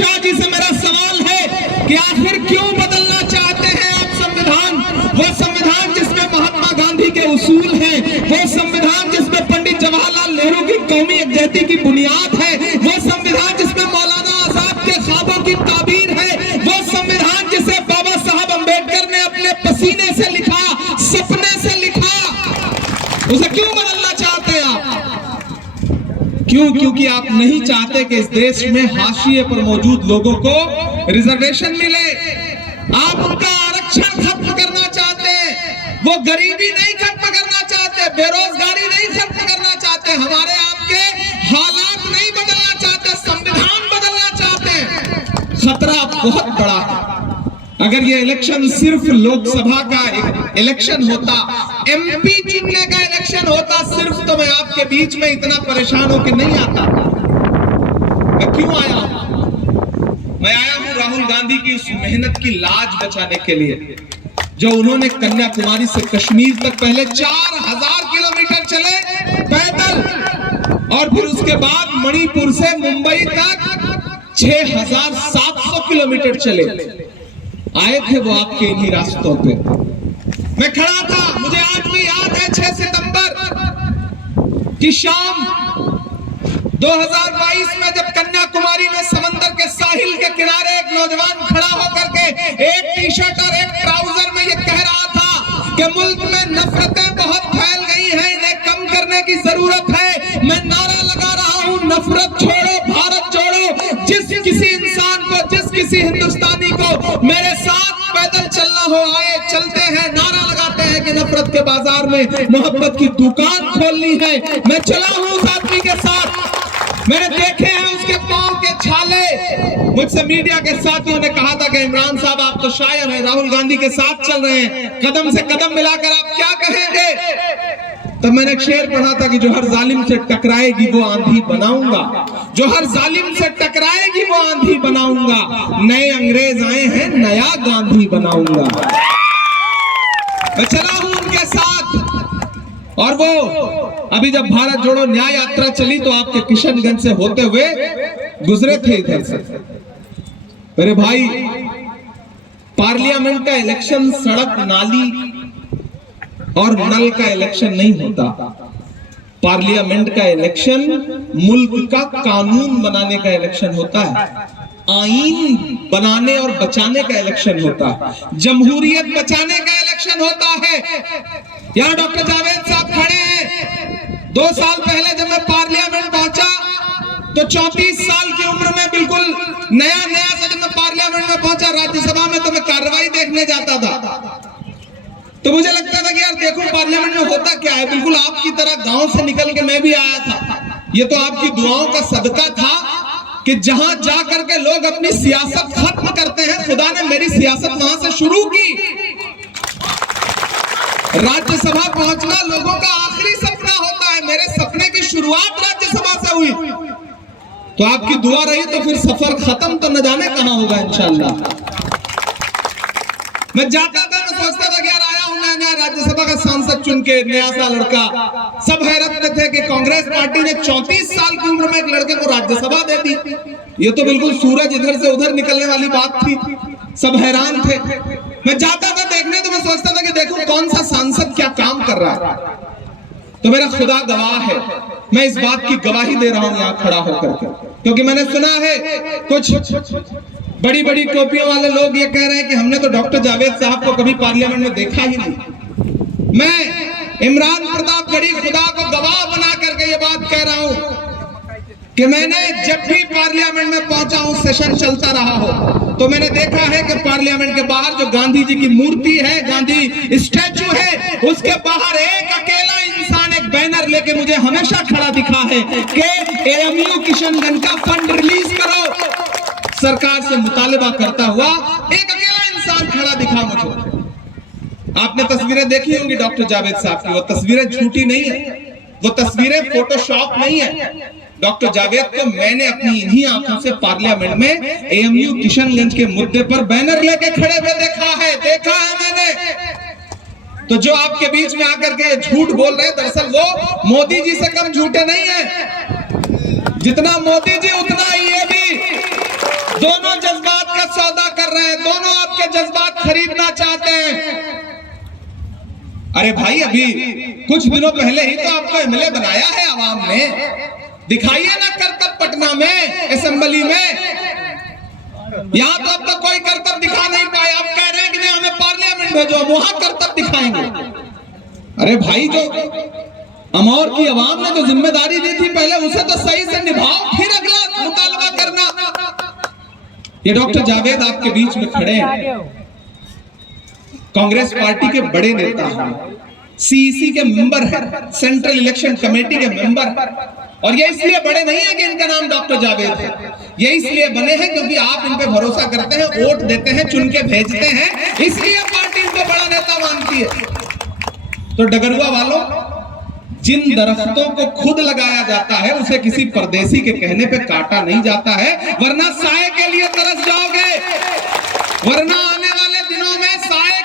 शाह जी से मेरा सवाल है कि आखिर क्यों बदलना चाहते हैं आप संविधान? वो संविधान जिसमें महात्मा गांधी के उसूल हैं, वो संविधान जिसमें पंडित जवाहरलाल नेहरू की कौमी यकजहती की बुनियाद है, वो संविधान जिसमें मौलाना आजाद के ख्वाबों की ताबीर है, वो संविधान जिसे बाबा साहब अम्बेडकर ने अपने पसीने से लिखा, सपने से लिखा, उसे क्यों बदलना चाहते हैं आप? क्यों? क्योंकि आप नहीं चाहते कि इस देश में हाशिए पर मौजूद लोगों को रिजर्वेशन मिले। आप उनका आरक्षण खत्म करना चाहते हैं, वो गरीबी नहीं खत्म करना चाहते, बेरोजगारी नहीं खत्म करना चाहते, हमारे आपके हालात नहीं बदलना चाहते, संविधान बदलना चाहते हैं। खतरा बहुत बड़ा है। अगर ये इलेक्शन सिर्फ लोकसभा का इलेक्शन होता, एमपी चुनने का इलेक्शन होता सिर्फ, तो मैं आपके बीच में इतना परेशान होकर नहीं आता। मैं क्यों आया हूं? मैं आया हूं राहुल गांधी की उस मेहनत की लाज बचाने के लिए जो उन्होंने कन्याकुमारी से कश्मीर तक पहले 4000 किलोमीटर चले पैदल, और फिर उसके बाद मणिपुर से मुंबई तक 6700 किलोमीटर चले। आए थे वो आपके इन्हीं रास्तों पे। मैं खड़ा था, मुझे आज भी याद है 6 सितंबर की शाम 2022 में, जब कन्याकुमारी में समंदर के साहिल के किनारे एक नौजवान खड़ा होकर के एक टी शर्ट और एक ट्राउजर में ये कह रहा था कि मुल्क में नफरतें बहुत फैल गई हैं, इन्हें कम करने की जरूरत है। मैं नारा लगा रहा हूं, नफरत छोड़ो, भारत जोड़ो। जिस किसी इंसान को, जिस किसी हिंदुस्तानी को मेरे साथ पैदल चलना हो, आए चलते हैं। नारा लगाते हैं कि नफरत के बाजार में मोहब्बत की दुकान खोलनी है। मैं चला हूं उस आदमी के साथ, मैंने देखे हैं उसके पांव के छाले। मुझसे मीडिया के साथियों ने कहा था कि इमरान साहब आप तो शायर हैं, राहुल गांधी के साथ चल रहे हैं, कदम से कदम मिलाकर आप क्या कहेंगे? तब मैंने एक शेर पढ़ा था कि जो हर जालिम से टकराएगी वो आंधी बनाऊंगा, जो हर जालिम से टकराएगी वो आंधी बनाऊंगा। नए अंग्रेज आए हैं, नया गांधी बनाऊंगा। मैं चला हूं उनके साथ, और वो अभी जब भारत जोड़ो न्याय यात्रा चली तो आपके किशनगंज से होते हुए गुजरे थे इधर से। मेरे भाई, पार्लियामेंट का इलेक्शन सड़क, नाली और नल का इलेक्शन नहीं होता। पार्लियामेंट का इलेक्शन मुल्क का कानून बनाने का इलेक्शन होता है, आईन बनाने और बचाने का इलेक्शन होता है, जमहूरियत बचाने का इलेक्शन होता है। यहाँ डॉक्टर जावेद साहब खड़े हैं। 2 साल पहले जब मैं पार्लियामेंट पहुंचा तो 34 साल की उम्र में, बिल्कुल नया सा जब मैं पार्लियामेंट में पहुंचा, राज्यसभा में, तो मैं कार्रवाई देखने जाता था। तो मुझे लगता था कि यार देखो पार्लियामेंट में होता क्या है। बिल्कुल आपकी तरह गांव से निकल के मैं भी आया था। ये तो आपकी दुआओं का सदका था कि जहां जा करके लोग अपनी सियासत खत्म करते हैं, खुदा ने मेरी सियासत वहां से शुरू की। राज्यसभा पहुंचना लोगों का आखिरी सपना होता है, मेरे सपने की शुरुआत राज्यसभा से हुई। तो आपकी दुआ रही तो फिर सफर खत्म तो न जाने कहां होगा इंशाल्लाह। मैं जाता था, मैं सोचता था कि यार आया हूं नया राज्यसभा का सांसद चुन के, नया सा लड़का। सब हैरत में थे कि कांग्रेस पार्टी ने 34 साल की उम्र में एक लड़के को राज्यसभा दे दी। ये तो बिल्कुल सूरज इधर से उधर निकलने वाली बात थी। सब हैरान थे। मैं जाता था देखने, तो मैं सोचता था कि देखो कौन सा सांसद क्या काम कर रहा है। तो मेरा खुदा गवाह है, मैं इस बात की गवाही दे रहा हूं यहां खड़ा होकर के, क्योंकि मैंने सुना है कुछ बड़ी बड़ी टोपियों वाले लोग ये कह रहे हैं कि हमने तो डॉक्टर जावेद साहब को कभी पार्लियामेंट में देखा ही नहीं। मैं इमरान प्रतापगढ़ी खुदा को गवाह बना करके ये बात कह रहा हूं कि मैंने जब भी पार्लियामेंट में पहुंचा हूं, सेशन चलता रहा हो, तो मैंने देखा है कि पार्लियामेंट के बाहर जो गांधी जी की मूर्ति है, गांधी स्टैचू है, उसके बाहर एक अकेला इंसान एक बैनर लेके मुझे हमेशा खड़ा दिखा है कि एएमयू किशनगंज का फंड रिलीज करो। सरकार से मुतालिबा करता हुआ एक अकेला इंसान खड़ा दिखा मुझे। आपने तस्वीरें देखी होंगी डॉक्टर जावेद साहब की, वो तस्वीरें झूठी नहीं है, वो तस्वीरें फोटोशॉप नहीं है। डॉक्टर जावेद को मैंने अपनी इन्हीं आंखों से पार्लियामेंट में एएमयू किशनगंज के मुद्दे पर बैनर लेके खड़े हुए देखा है मैंने। तो जो आपके बीच में आकर के झूठ बोल रहे हैं, दरअसल वो मोदी जी से कम झूठे नहीं है। जितना मोदी जी उतना ही ये भी, दोनों अरे भाई अभी कुछ दिनों पहले ही तो आपको एमएलए बनाया है आवाम ने, दिखाइए ना करतब पटना में असेंबली में। यहां तो अब तक कोई करतब दिखा नहीं पाए। आप कह रहे हैं कि नहीं हमें पार्लियामेंट भेजो, वहां करतब दिखाएंगे। अरे भाई जो अमौर की आवाम ने जो जिम्मेदारी दी थी पहले, उसे तो सही से निभाओ, फिर अगला मुतालबा करना। ये डॉक्टर जावेद आपके बीच में खड़े हैं, कांग्रेस पार्टी के बड़े नेता हैं, सीईसी के मेंबर हैं, सेंट्रल इलेक्शन कमेटी के मेंबर। और ये इसलिए बड़े नहीं है कि इनका नाम डॉक्टर जावेद है, ये इसलिए बने हैं क्योंकि आप इन पे भरोसा करते हैं, वोट देते हैं, चुन के भेजते हैं, इसलिए पार्टी इनको बड़ा नेता मानती है। तो डगरुआ वालों, जिन दरख्तों को खुद लगाया जाता है उसे किसी परदेसी के कहने पे काटा नहीं जाता है, वरना साए के लिए तरस जाओगे, वरना आने वाले दिनों में साए